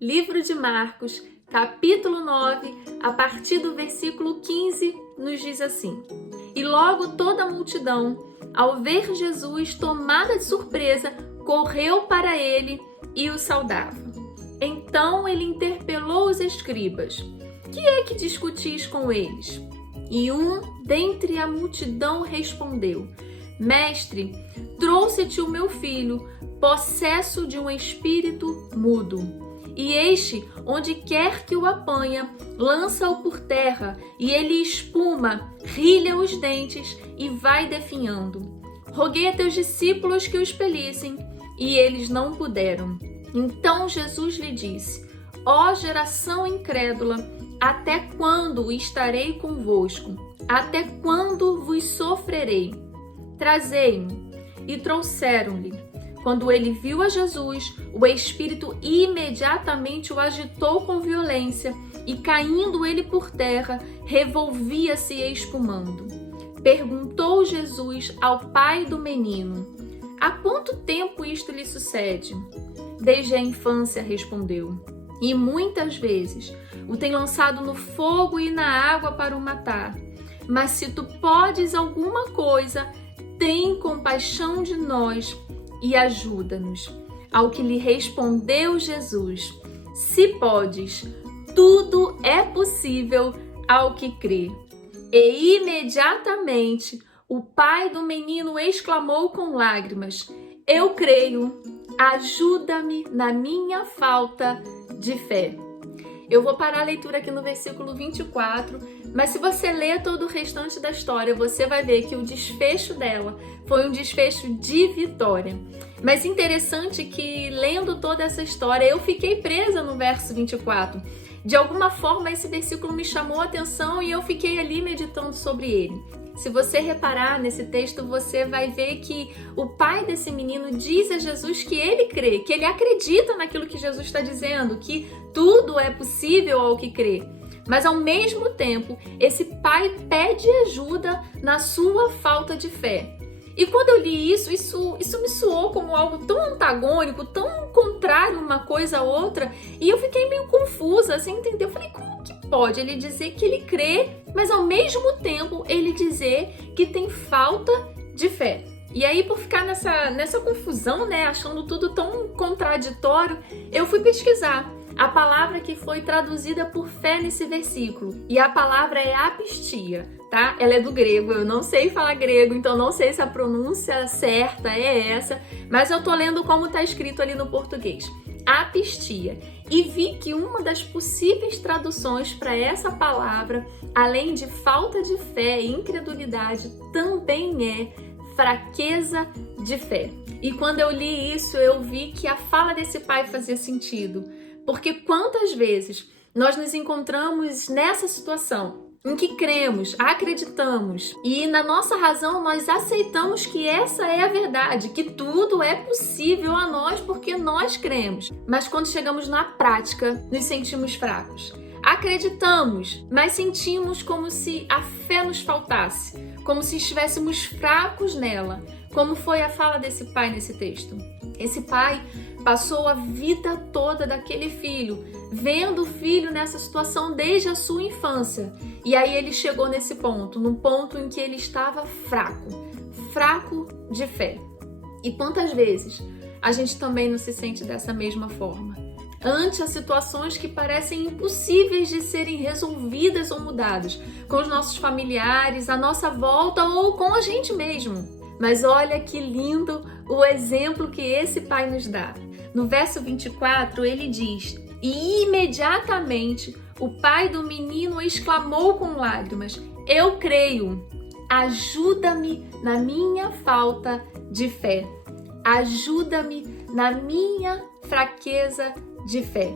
Livro de Marcos, capítulo 9, a partir do versículo 15, nos diz assim: E logo toda a multidão, ao ver Jesus tomada de surpresa, correu para ele e o saudava. Então ele interpelou os escribas: Que é que discutis com eles? E um dentre a multidão respondeu: Mestre, trouxe-te o meu filho, possesso de um espírito mudo. E este, onde quer que o apanha, lança-o por terra, e ele espuma, rilha os dentes e vai definhando. Roguei a teus discípulos que o expelissem, e eles não puderam. Então Jesus lhe disse: Ó geração incrédula, até quando estarei convosco? Até quando vos sofrerei? Trazei-mo. E trouxeram-lhe. Quando ele viu a Jesus, o espírito imediatamente o agitou com violência e, caindo ele por terra, revolvia-se espumando. Perguntou Jesus ao pai do menino: Há quanto tempo isto lhe sucede? Desde a infância, respondeu. E muitas vezes o tem lançado no fogo e na água para o matar. Mas se tu podes alguma coisa, tem compaixão de nós e ajuda-nos. Ao que lhe respondeu Jesus: Se podes, tudo é possível ao que crê. E imediatamente o pai do menino exclamou com lágrimas: Eu creio, ajuda-me na minha falta de fé. Eu vou parar a leitura aqui no versículo 24, mas se você ler todo o restante da história, você vai ver que o desfecho dela foi um desfecho de vitória. Mas interessante que, lendo toda essa história, eu fiquei presa no verso 24. De alguma forma, esse versículo me chamou a atenção e eu fiquei ali meditando sobre ele. Se você reparar nesse texto, você vai ver que o pai desse menino diz a Jesus que ele crê, que ele acredita naquilo que Jesus está dizendo, que tudo é possível ao que crê. Mas ao mesmo tempo, esse pai pede ajuda na sua falta de fé. E quando eu li isso me soou como algo tão antagônico, tão contrário uma coisa a outra, e eu fiquei meio confusa, sem entender. Eu falei, como que pode ele dizer que ele crê, mas ao mesmo tempo ele dizer que tem falta de fé? E aí, por ficar nessa confusão, né, achando tudo tão contraditório, eu fui pesquisar a palavra que foi traduzida por fé nesse versículo. E a palavra é apistia, tá? Ela é do grego, eu não sei falar grego, então não sei se a pronúncia certa é essa, mas eu tô lendo como tá escrito ali no português. Apistia. E vi que uma das possíveis traduções para essa palavra, além de falta de fé e incredulidade, também é fraqueza de fé. E quando eu li isso, eu vi que a fala desse pai fazia sentido. Porque quantas vezes nós nos encontramos nessa situação em que cremos, acreditamos e na nossa razão nós aceitamos que essa é a verdade, que tudo é possível a nós porque nós cremos. Mas quando chegamos na prática, nos sentimos fracos. Acreditamos, mas sentimos como se a fé nos faltasse, como se estivéssemos fracos nela, como foi a fala desse pai nesse texto. Esse pai passou a vida toda daquele filho, vendo o filho nessa situação desde a sua infância. E aí ele chegou nesse ponto, num ponto em que ele estava fraco de fé. E quantas vezes a gente também não se sente dessa mesma forma? Ante as situações que parecem impossíveis de serem resolvidas ou mudadas, com os nossos familiares, à nossa volta ou com a gente mesmo. Mas olha que lindo o exemplo que esse pai nos dá. No verso 24, ele diz: E imediatamente o pai do menino exclamou com lágrimas: Eu creio, ajuda-me na minha falta de fé. Ajuda-me na minha fraqueza de fé.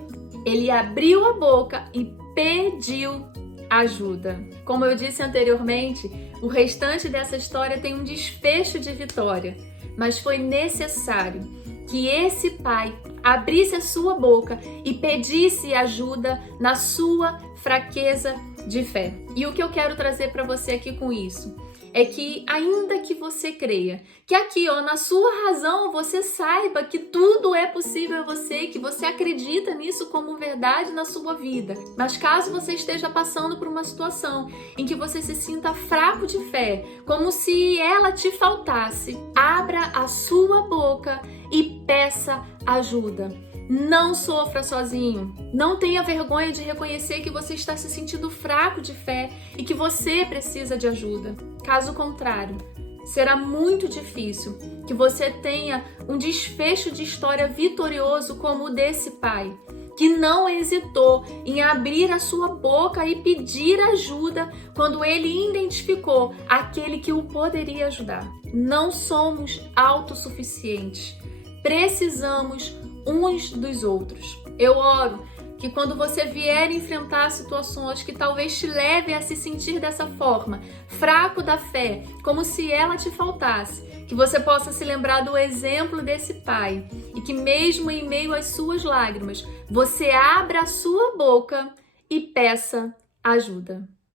Ele abriu a boca e pediu ajuda. Como eu disse anteriormente, o restante dessa história tem um desfecho de vitória, mas foi necessário que esse pai abrisse a sua boca e pedisse ajuda na sua fraqueza de fé. E o que eu quero trazer para você aqui com isso é que, ainda que você creia, que aqui, na sua razão, você saiba que tudo é possível a você, que você acredita nisso como verdade na sua vida. Mas caso você esteja passando por uma situação em que você se sinta fraco de fé, como se ela te faltasse, abra a sua boca e peça ajuda. Não sofra sozinho. Não tenha vergonha de reconhecer que você está se sentindo fraco de fé e que você precisa de ajuda. Caso contrário, será muito difícil que você tenha um desfecho de história vitorioso como o desse pai, que não hesitou em abrir a sua boca e pedir ajuda quando ele identificou aquele que o poderia ajudar. Não somos autossuficientes. Precisamos uns dos outros. Eu oro que quando você vier enfrentar situações que talvez te levem a se sentir dessa forma, fraco da fé, como se ela te faltasse, que você possa se lembrar do exemplo desse pai e que mesmo em meio às suas lágrimas, você abra a sua boca e peça ajuda.